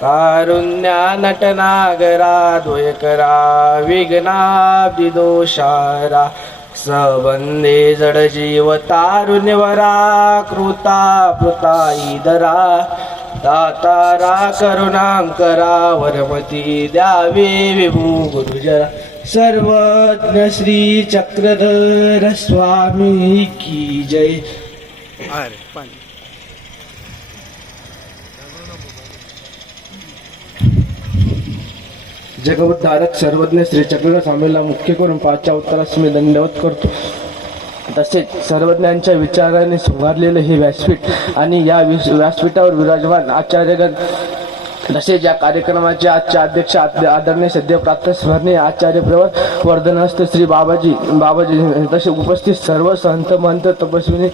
कारुण्या नटनागरा द्वयकरा विघ्नाब्दिदोषारा सबंधे जड जडजीव तारुण्यवरा कृता पृता इदरा दातारा करुणांकरा वरमती द्यावे विभू गुरुजरा सर्वज्ञ श्री चक्रधर स्वामी की जय. जगवद्धारक सर्वज्ञ श्री चक्र स्वामीला मुख्य करून पाचच्या उत्तरास मी दंडवत करतो. तसेच सर्वज्ञांच्या विचाराने सुधारलेलं हे व्यासपीठ आणि या विस- व्यासपीठावर विराजमान आचार्यगण तसेच या कार्यक्रमाचे आजचे अध्यक्ष आद- आदरणीय सध्या प्राप्त स्मरणीय आचार्य प्रवर वर्धनहस्त श्री बाबाजी बाबाजी तसे उपस्थित सर्व संत महंत तपस्विनी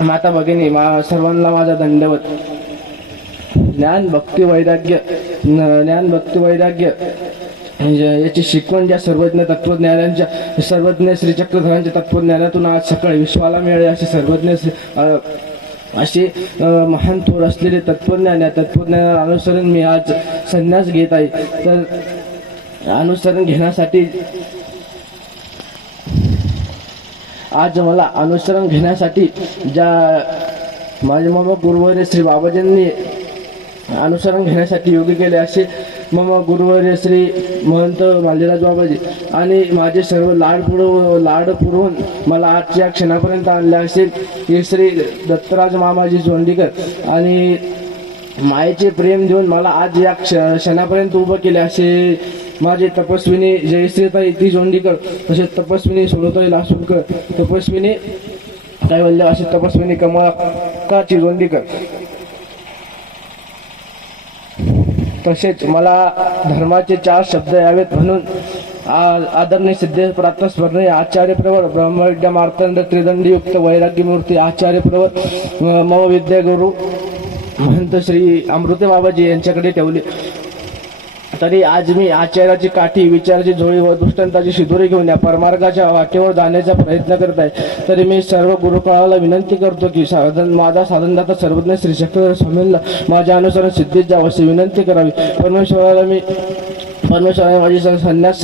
माता भगिनी मा सर्वांना माझा दंडवत. ज्ञान भक्ती वैराग्य ज्ञान भक्ती वैराग्य. म्हणजे याची शिकवण ज्या सर्वज्ञ तत्वज्ञानांच्या सर्वज्ञ श्री चक्रधरांच्या तत्वज्ञानातून आज सकाळी विश्वाला मिळाले असे सर्वज्ञ असे महान थोर असलेले तत्वज्ञान या तत्वज्ञाना अनुसरण मी आज संन्यास घेत आहे. तर अनुसरण घेण्यासाठी आज मला अनुसरण घेण्यासाठी ज्या माझे मामा गुरुवारी श्री बाबाजींनी अनुसरण घेण्यासाठी योग्य केले असे. मग गुरुवर्य श्री महंत माल्यराज बाबाजी. आणि माझे सर्व लाड पुरव लाड पुरवून मला आजच्या क्षणापर्यंत आणले असे हे श्री दत्तराज मामाजी जोंडीकर. आणि मायेचे प्रेम देऊन मला आज या क्ष क्षणापर्यंत उभं केले असे माझे तपस्विनी जयश्रीताई ती जोंडीकर तसेच तपस्विनी सोनताई लासूरकर तपस्विनी काय बोलले असे तपस्विनी कमळाची जोंडीकर. तसेच मला धर्माचे चार शब्द यावेत म्हणून आदरणीय सिद्धेश स्मरणीय आचार्य प्रवर ब्रह्मविद्या मार्तंड त्रिदंडयुक्त वैराग्य मूर्ती आचार्य प्रवर म- मम विद्यागुरू महंत श्री अमृते बाबाजी यांच्याकडे ठेवले. तरी आज मी आचार्याची काठी विचाराची झोळी व दृष्टांताची शिदोरी घेऊन या परमार्गाच्या वाटेवर जाण्याचा प्रयत्न करत आहे. तरी मी सर्व गुरुकुळाला विनंती करतो की साधन माझा साधनदाता सर्वज्ञ श्री चक्रधर स्वामींना माझ्या अनुसरण सिद्धीत जावं अशी विनंती करावी. परमेश्वराला मी परमेश्वराने माझी संन्यास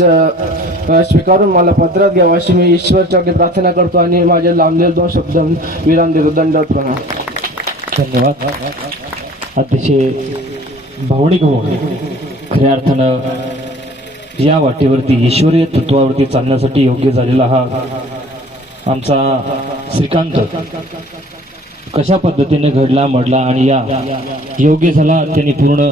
स्वीकारून मला पत्रात घ्यावं अशी मी ईश्वर चौकी प्रार्थना करतो आणि माझे लांबलेले दोन शब्द विराम देतो. दंडवत प्रणाम. धन्यवाद. अतिशय भावनिक हो खऱ्या अर्थानं या वाटेवरती ईश्वरीय तत्वावरती चालण्यासाठी योग्य झालेला हा आमचा श्रीकांत. कशा पद्धतीने घडला मडला आणि या योग्य झाला त्यांनी पूर्ण